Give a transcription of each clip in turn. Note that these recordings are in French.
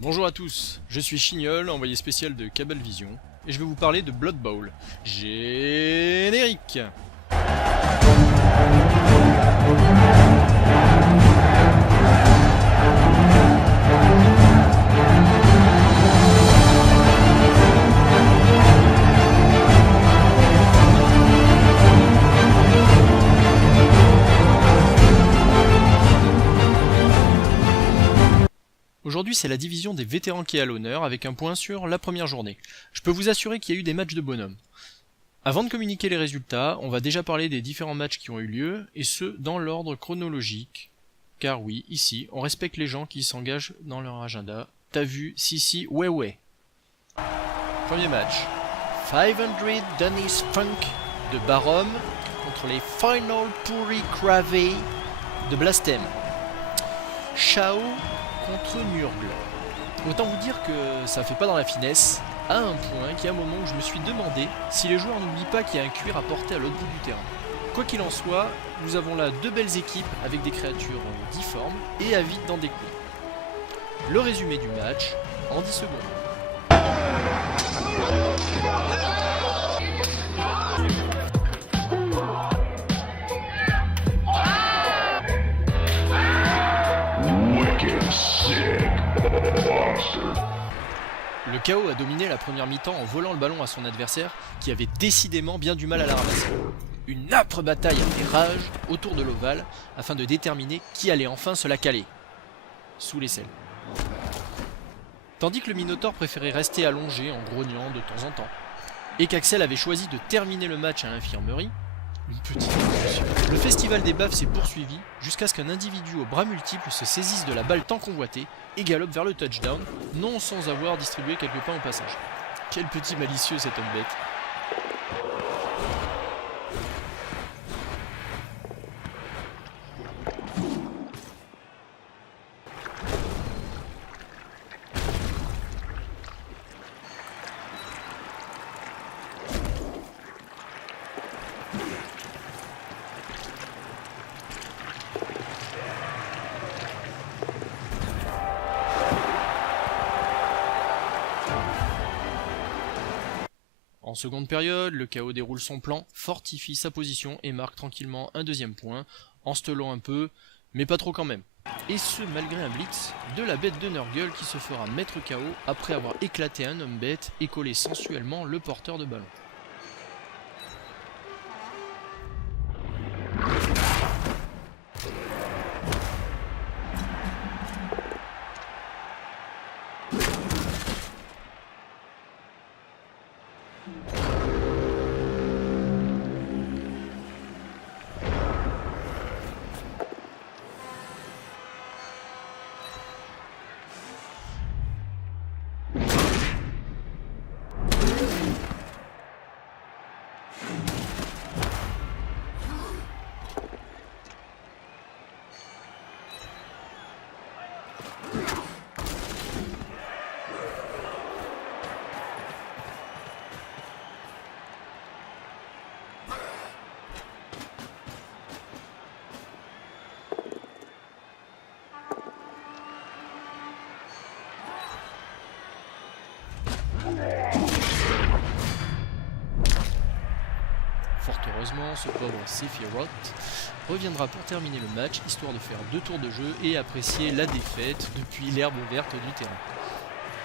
Bonjour à tous, je suis Chignol, envoyé spécial de Cablevision, et je vais vous parler de Blood Bowl. Générique. Aujourd'hui, c'est la division des vétérans qui est à l'honneur, avec un point sur la première journée. Je peux vous assurer qu'il y a eu des matchs de bonhomme. Avant de communiquer les résultats, on va déjà parler des différents matchs qui ont eu lieu, et ce, dans l'ordre chronologique. Car oui, ici, on respecte les gens qui s'engagent dans leur agenda. T'as vu, si, ouais. Premier match. 500 Dennis Funk de Barom contre les Final Puri Crave de Blastem. Shao contre Nurgle. Autant vous dire que ça fait pas dans la finesse, à un point qu'il y a un moment où je me suis demandé si les joueurs n'oublient pas qu'il y a un cuir à porter à l'autre bout du terrain. Quoi qu'il en soit, nous avons là deux belles équipes avec des créatures difformes et avides dans des coins. Le résumé du match en 10 secondes. Le chaos a dominé la première mi-temps en volant le ballon à son adversaire qui avait décidément bien du mal à la ramasser. Une âpre bataille a fait rage autour de l'ovale afin de déterminer qui allait enfin se la caler. Sous l'aisselle. Tandis que le Minotaure préférait rester allongé en grognant de temps en temps, et qu'Axel avait choisi de terminer le match à l'infirmerie, une petite évolution. Le festival des baffes s'est poursuivi jusqu'à ce qu'un individu aux bras multiples se saisisse de la balle tant convoitée et galope vers le touchdown, non sans avoir distribué quelques pains au passage. Quel petit malicieux cet homme bête. En seconde période, le chaos déroule son plan, fortifie sa position et marque tranquillement un deuxième point, en stelant un peu, mais pas trop quand même. Et ce malgré un blitz de la bête de Nurgle qui se fera mettre KO après avoir éclaté un homme bête et collé sensuellement le porteur de ballon. Fort heureusement, ce pauvre Sephiroth reviendra pour terminer le match, histoire de faire 2 tours de jeu et apprécier la défaite depuis l'herbe verte du terrain.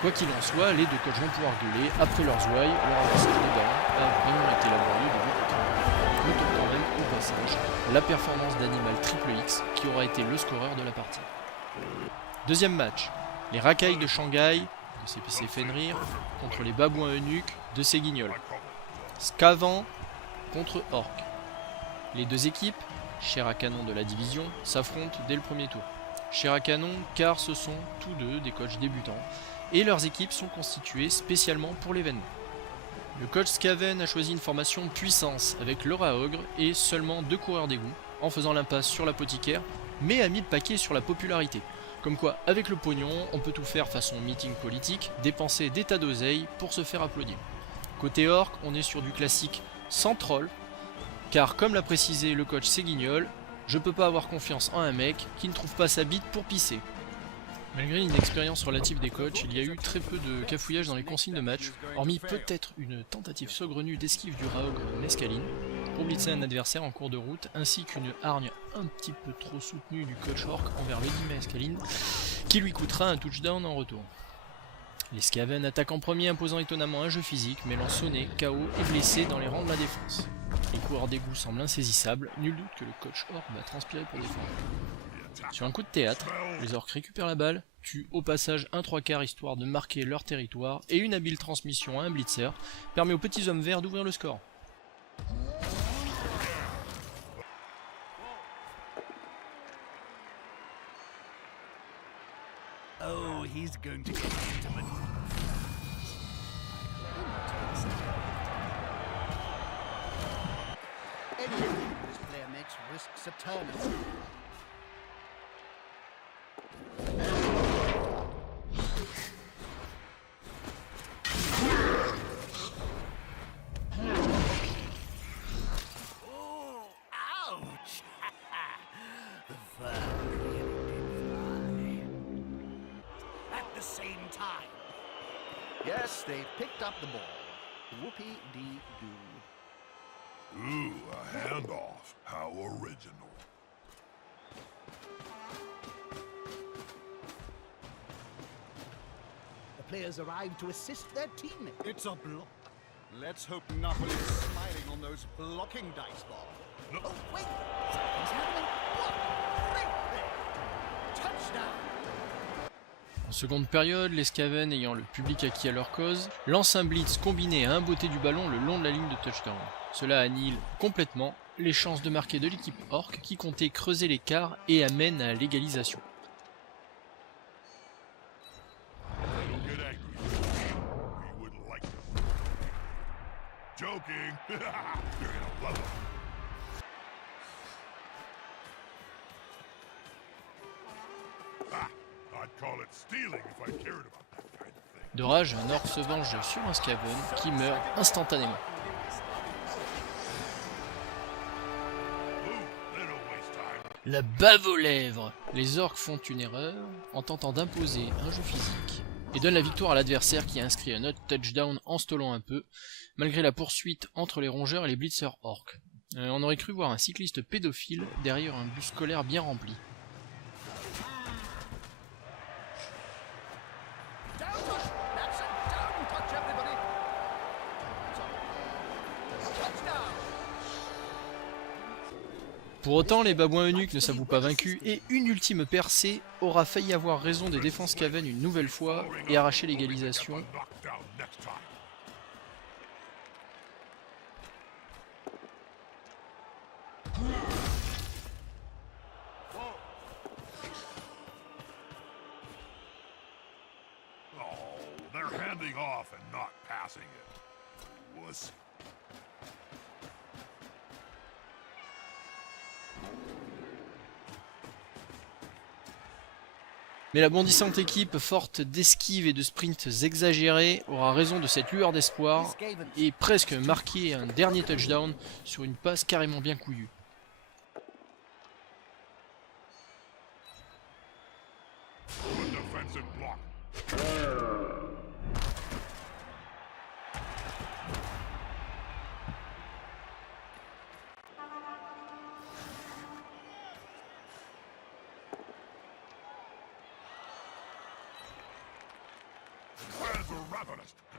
Quoi qu'il en soit, les deux coachs vont pouvoir gueuler après leurs ouailles, leur avancée de ballon a vraiment été laborieux des deux côtés. Notons quand même au passage la performance d'Animal Triple X qui aura été le scoreur de la partie. Deuxième match, les racailles de Shanghai de CPC Fenrir contre les babouins eunuques de Séguignol. Skavan contre Orc. Les deux équipes, chair à canon de la division, s'affrontent dès le premier tour. Chair à canon car ce sont tous deux des coachs débutants et leurs équipes sont constituées spécialement pour l'événement. Le coach Skaven a choisi une formation puissance avec le rat ogre et seulement 2 coureurs d'égout en faisant l'impasse sur l'apothicaire mais a mis le paquet sur la popularité. Comme quoi, avec le pognon, on peut tout faire façon meeting politique, dépenser des tas d'oseille pour se faire applaudir. Côté orc, on est sur du classique sans troll, car comme l'a précisé le coach Séguignol, je peux pas avoir confiance en un mec qui ne trouve pas sa bite pour pisser. Malgré l'inexpérience relative des coachs, il y a eu très peu de cafouillage dans les consignes de match, hormis peut-être une tentative saugrenue d'esquive du Raog Mescaline pour blitzer un adversaire en cours de route, ainsi qu'une hargne un petit peu trop soutenue du coach Orc envers Lady Mescaline, qui lui coûtera un touchdown en retour. Les Skaven attaquent en premier, imposant étonnamment un jeu physique, mêlant sonnés, KO et blessés dans les rangs de la défense. Les coureurs d'égout semblent insaisissables, nul doute que le coach Orc va transpirer pour défendre. Sur un coup de théâtre, les orques récupèrent la balle, tuent au passage un 3/4 histoire de marquer leur territoire, et une habile transmission à un blitzer permet aux petits hommes verts d'ouvrir le score. Oh, he's going to get intimate. Anything this player makes risks a turnover. Yes, they've picked up the ball. Whoopie-dee-doo. Ooh, a handoff. How original. The players arrive to assist their teammate. It's a block. Let's hope Napoli is smiling on those blocking dice balls. Oh, wait! Something's happening. Block! Right there! Touchdown! En seconde période, les Skaven, ayant le public acquis à leur cause, lancent un blitz combiné à un botté du ballon le long de la ligne de touchdown. Cela annihile complètement les chances de marquer de l'équipe Orc qui comptait creuser l'écart et amène à l'égalisation. Don't get angry. We wouldn't like it. Joking. You're gonna love it. I'd call it stealing if I cared about that kind of thing. De rage, un orc se venge sur un Skaven qui meurt instantanément. La bave aux lèvres! Les orcs font une erreur en tentant d'imposer un jeu physique et donnent la victoire à l'adversaire qui a inscrit un autre touchdown en stallant un peu, malgré la poursuite entre les rongeurs et les blitzers orcs. On aurait cru voir un cycliste pédophile derrière un bus scolaire bien rempli. Pour autant, les babouins eunuques ne s'avouent pas vaincus et une ultime percée aura failli avoir raison des défenses Skaven une nouvelle fois et arracher l'égalisation. Mais la bondissante équipe, forte d'esquives et de sprints exagérés, aura raison de cette lueur d'espoir et presque marqué un dernier touchdown sur une passe carrément bien couillue.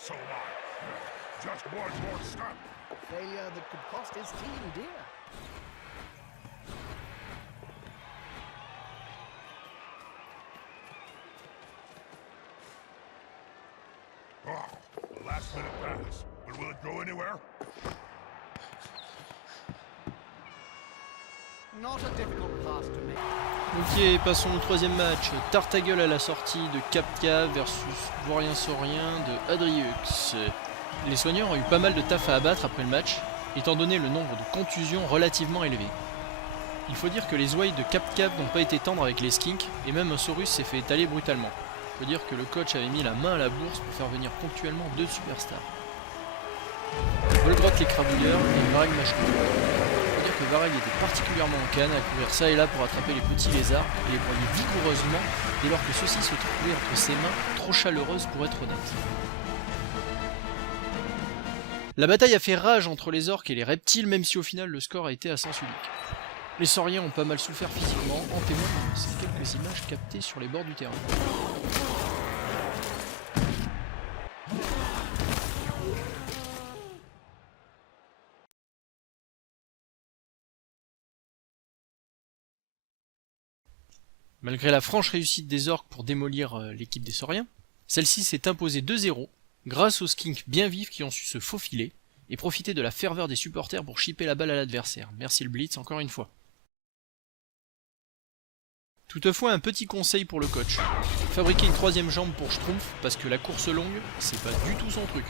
So am I. Just one more step. Failure that could cost his team dear. Oh, the last minute pass. But will it go anywhere? Not a difficult pass to make. Ok, passons au troisième match. Tartagueule à la sortie de Capcave versus Vaurien Saurien de Adrieux. Les soigneurs ont eu pas mal de taf à abattre après le match, étant donné le nombre de contusions relativement élevé. Il faut dire que les ouailles de Capcave n'ont pas été tendres avec les skinks, et même un Saurus s'est fait étaler brutalement. Il faut dire que le coach avait mis la main à la bourse pour faire venir ponctuellement 2 superstars. Volgroth les Crabouilleurs et Vareg Machko. Il faut dire que Vareg était particulièrement en canne à courir ça et là pour attraper les petits lézards et les broyer vigoureusement dès lors que ceux-ci se trouvaient entre ses mains trop chaleureuses pour être honnêtes. La bataille a fait rage entre les orques et les reptiles, même si au final le score a été à sens unique. Les sauriens ont pas mal souffert physiquement, en témoignent ces quelques images captées sur les bords du terrain. Malgré la franche réussite des orques pour démolir l'équipe des sauriens, celle-ci s'est imposée 2-0 grâce aux skinks bien vifs qui ont su se faufiler et profiter de la ferveur des supporters pour chipper la balle à l'adversaire. Merci le Blitz encore une fois. Toutefois, un petit conseil pour le coach. Fabriquer une troisième jambe pour Schtroumpf, parce que la course longue, c'est pas du tout son truc.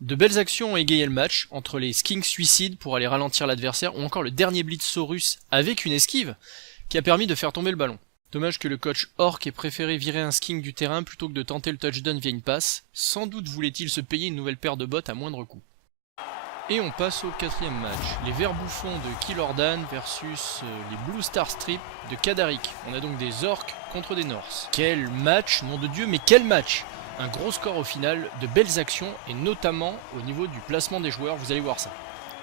De belles actions ont égayé le match, entre les skinks suicides pour aller ralentir l'adversaire, ou encore le dernier Blitzsaurus avec une esquive, qui a permis de faire tomber le ballon. Dommage que le coach Orc ait préféré virer un skink du terrain plutôt que de tenter le touchdown via une passe, sans doute voulait-il se payer une nouvelle paire de bottes à moindre coût. Et on passe au quatrième match, les Verts Bouffons de Kilordan versus les Blue Star Strip de Kadarik. On a donc des orques contre des Norse. Quel match, nom de Dieu, mais quel match! Un gros score au final, de belles actions, et notamment au niveau du placement des joueurs, vous allez voir ça.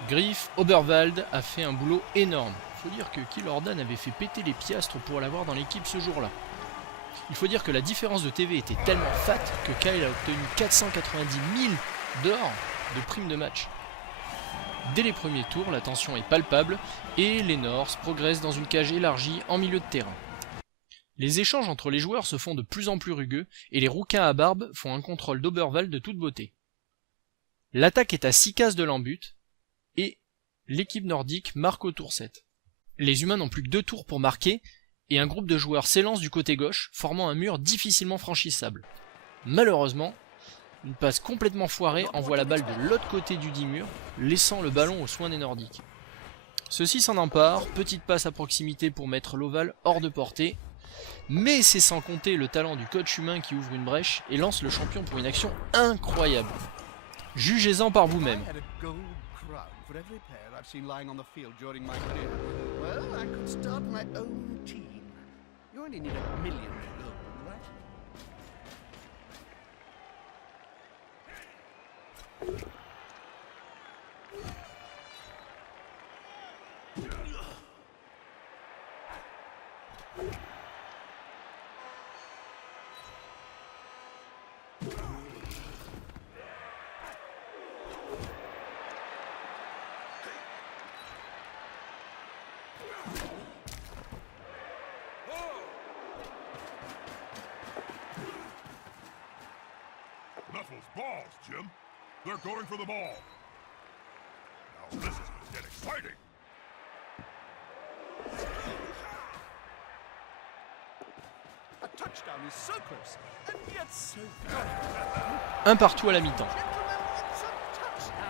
Griff Oberwald a fait un boulot énorme. Il faut dire que Kilordan avait fait péter les piastres pour l'avoir dans l'équipe ce jour-là. Il faut dire que la différence de TV était tellement fat que Kyle a obtenu 490 000 d'or de prime de match. Dès les premiers tours, la tension est palpable et les Norse progressent dans une cage élargie en milieu de terrain. Les échanges entre les joueurs se font de plus en plus rugueux et les rouquins à barbe font un contrôle d'Oberwald de toute beauté. L'attaque est à 6 cases de l'embut et l'équipe nordique marque au tour 7. Les humains n'ont plus que 2 tours pour marquer et un groupe de joueurs s'élance du côté gauche, formant un mur difficilement franchissable. Malheureusement, une passe complètement foirée envoie la balle de l'autre côté du dit mur, laissant le ballon aux soins des nordiques. Ceux-ci s'en emparent, petite passe à proximité pour mettre l'ovale hors de portée, mais c'est sans compter le talent du coach humain qui ouvre une brèche et lance le champion pour une action incroyable. Jugez-en par vous-même. I had a gold crown for every pair I've seen lying on the field during my career. Well, I could start my own team. You only need $1 million gold, right? Knuckles balls, Jim. They're going for the ball. Now this is gonna get exciting. A touchdown is so close, and yet so far. Un partout à la mi-temps. Gentlemen, it's a touchdown.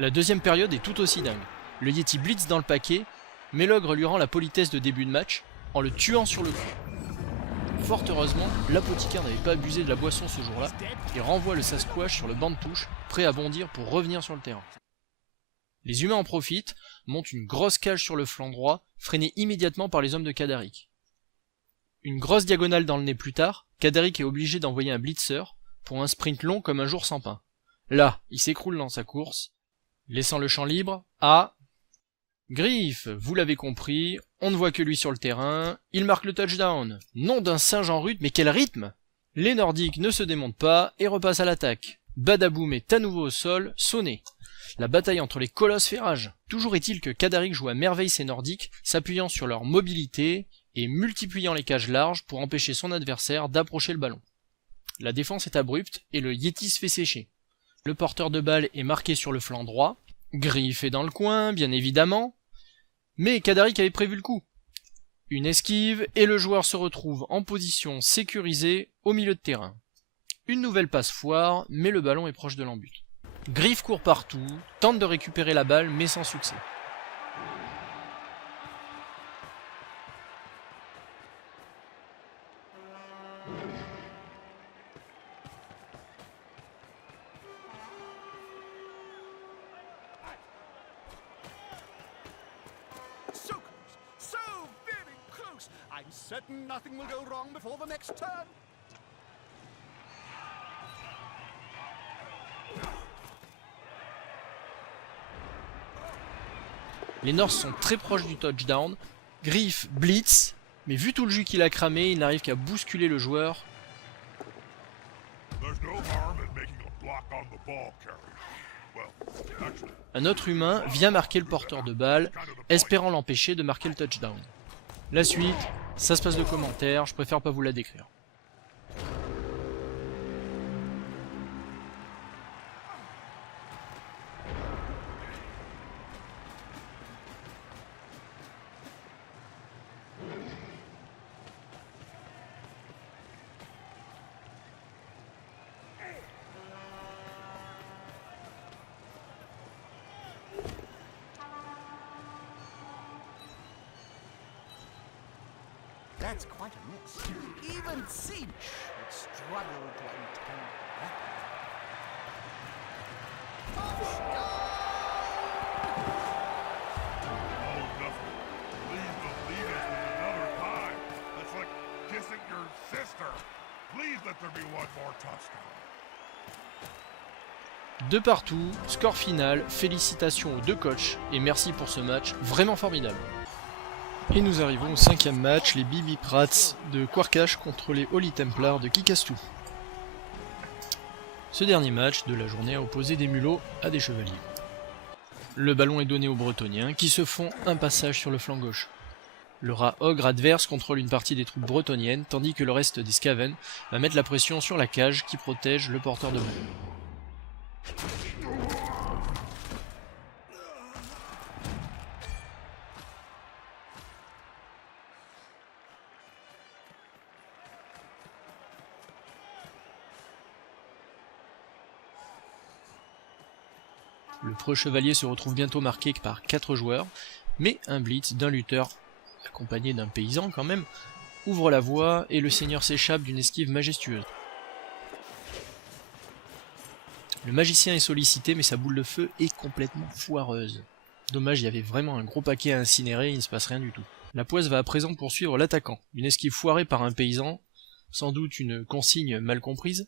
La deuxième période est tout aussi dingue. Le Yeti blitz dans le paquet, mais l'ogre lui rend la politesse de début de match en le tuant sur le coup. Fort heureusement, l'apothicaire n'avait pas abusé de la boisson ce jour-là et renvoie le Sasquatch sur le banc de touche, prêt à bondir pour revenir sur le terrain. Les humains en profitent, montent une grosse cage sur le flanc droit, freinée immédiatement par les hommes de Kadarik. Une grosse diagonale dans le nez plus tard, Kadarik est obligé d'envoyer un blitzer pour un sprint long comme un jour sans pain. Là, il s'écroule dans sa course, laissant le champ libre à Griff. Vous l'avez compris, on ne voit que lui sur le terrain, il marque le touchdown. Nom d'un singe en rut, mais quel rythme! Les Nordiques ne se démontent pas et repassent à l'attaque. Badaboum est à nouveau au sol, sonné. La bataille entre les colosses fait rage. Toujours est-il que Kadarik joue à merveille ses Nordiques, s'appuyant sur leur mobilité et multipliant les cages larges pour empêcher son adversaire d'approcher le ballon. La défense est abrupte et le Yeti se fait sécher. Le porteur de balle est marqué sur le flanc droit, Griff est dans le coin, bien évidemment, mais Kadarik avait prévu le coup. Une esquive et le joueur se retrouve en position sécurisée au milieu de terrain. Une nouvelle passe foire, mais le ballon est proche de l'embut. Griff court partout, tente de récupérer la balle, mais sans succès. certain nothing will go wrong before the next turn. Les North sont très proches du touchdown. Griff blitz, mais vu tout le jus qu'il a cramé, il n'arrive qu'à bousculer le joueur. There's no harm in making a block on the ball carrier. Well, actually, Un autre humain vient marquer le porteur de balle, espérant l'empêcher de marquer le touchdown. La suite, ça se passe de commentaires, je préfère pas vous la décrire. That's quite a miss. Even Siege would struggle to untangle that. oh, nothing. Please believe us with another time. That's like kissing your sister. Please let there be one more touchdown. De partout, score final, félicitations aux deux coachs et merci pour ce match vraiment formidable. Et nous arrivons au 5e match, les Bibi Prats de Quarkash contre les Holy Templars de Kikastu. Ce dernier match de la journée a opposé des mulots à des chevaliers. Le ballon est donné aux Bretoniens qui se font un passage sur le flanc gauche. Le rat ogre adverse contrôle une partie des troupes bretonniennes tandis que le reste des Skaven va mettre la pression sur la cage qui protège le porteur de balle. Le preux chevalier se retrouve bientôt marqué par 4 joueurs, mais un blitz d'un lutteur, accompagné d'un paysan quand même, ouvre la voie et le seigneur s'échappe d'une esquive majestueuse. Le magicien est sollicité mais sa boule de feu est complètement foireuse. Dommage, il y avait vraiment un gros paquet à incinérer et il ne se passe rien du tout. La poisse va à présent poursuivre l'attaquant. Une esquive foirée par un paysan, sans doute une consigne mal comprise.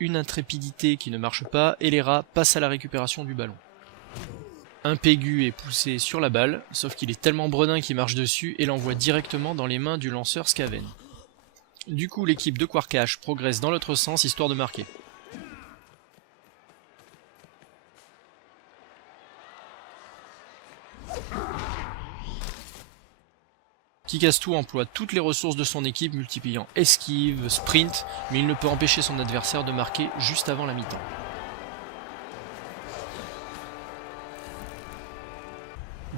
Une intrépidité qui ne marche pas, et les rats passent à la récupération du ballon. Un Pégu est poussé sur la balle, sauf qu'il est tellement bredin qu'il marche dessus et l'envoie directement dans les mains du lanceur Skaven. Du coup, l'équipe de Quarkash progresse dans l'autre sens histoire de marquer. Kikastu emploie toutes les ressources de son équipe multipliant esquive, sprint, mais il ne peut empêcher son adversaire de marquer juste avant la mi-temps.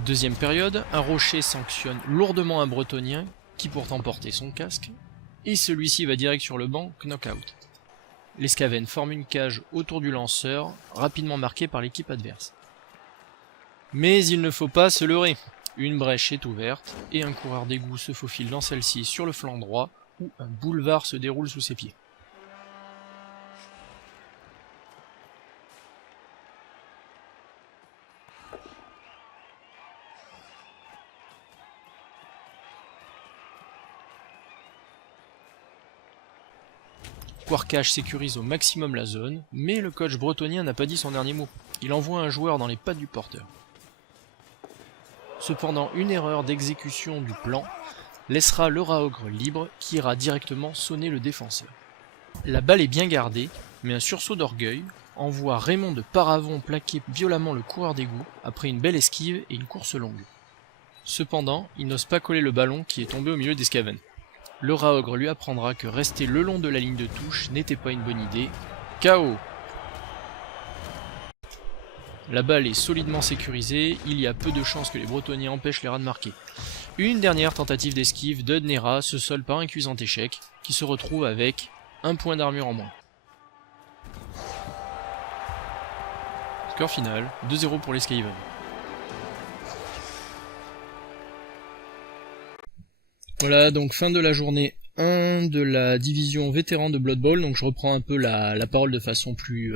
Deuxième période, un rocher sanctionne lourdement un bretonien qui pourtant portait son casque, et celui-ci va direct sur le banc, knockout. Les Skaven forment une cage autour du lanceur, rapidement marquée par l'équipe adverse. Mais il ne faut pas se leurrer. Une brèche est ouverte, et un coureur d'égout se faufile dans celle-ci sur le flanc droit, où un boulevard se déroule sous ses pieds. Quarkash sécurise au maximum la zone, mais le coach bretonien n'a pas dit son dernier mot. Il envoie un joueur dans les pattes du porteur. Cependant, une erreur d'exécution du plan laissera le rat ogre libre qui ira directement sonner le défenseur. La balle est bien gardée, mais un sursaut d'orgueil envoie Raymond de Paravon plaquer violemment le coureur d'égout après une belle esquive et une course longue. Cependant, il n'ose pas coller le ballon qui est tombé au milieu des Skaven. Le rat ogre lui apprendra que rester le long de la ligne de touche n'était pas une bonne idée. KO. La balle est solidement sécurisée, il y a peu de chances que les Bretoniens empêchent les rats de marquer. Une dernière tentative d'esquive de Nera se solde par un cuisant échec, qui se retrouve avec un point d'armure en moins. Score final, 2-0 pour les Skaven. Voilà, donc fin de la journée 1 de la division vétéran de Blood Bowl. Donc je reprends un peu la parole de façon plus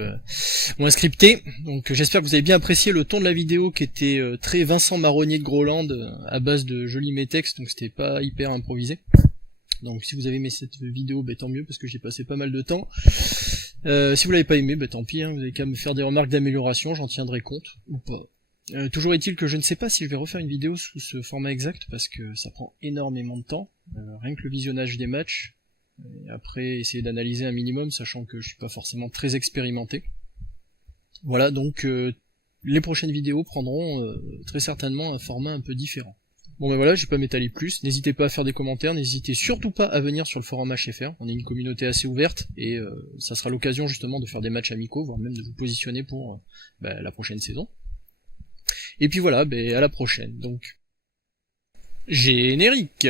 moins scriptée. Donc j'espère que vous avez bien apprécié le ton de la vidéo qui était très Vincent Marronnier de Groland à base de jolis métextes, donc c'était pas hyper improvisé. Donc si vous avez aimé cette vidéo, tant mieux parce que j'ai passé pas mal de temps. Si vous l'avez pas aimé, tant pis, hein, vous avez qu'à me faire des remarques d'amélioration, j'en tiendrai compte ou pas. Toujours est-il que je ne sais pas si je vais refaire une vidéo sous ce format exact parce que ça prend énormément de temps, rien que le visionnage des matchs, et après essayer d'analyser un minimum sachant que je suis pas forcément très expérimenté. Voilà, donc les prochaines vidéos prendront très certainement un format un peu différent. Bon voilà, je vais pas m'étaler plus, n'hésitez pas à faire des commentaires, n'hésitez surtout pas à venir sur le forum HFR, on est une communauté assez ouverte, et ça sera l'occasion justement de faire des matchs amicaux, voire même de vous positionner pour la prochaine saison. Et puis voilà, à la prochaine, donc. Générique!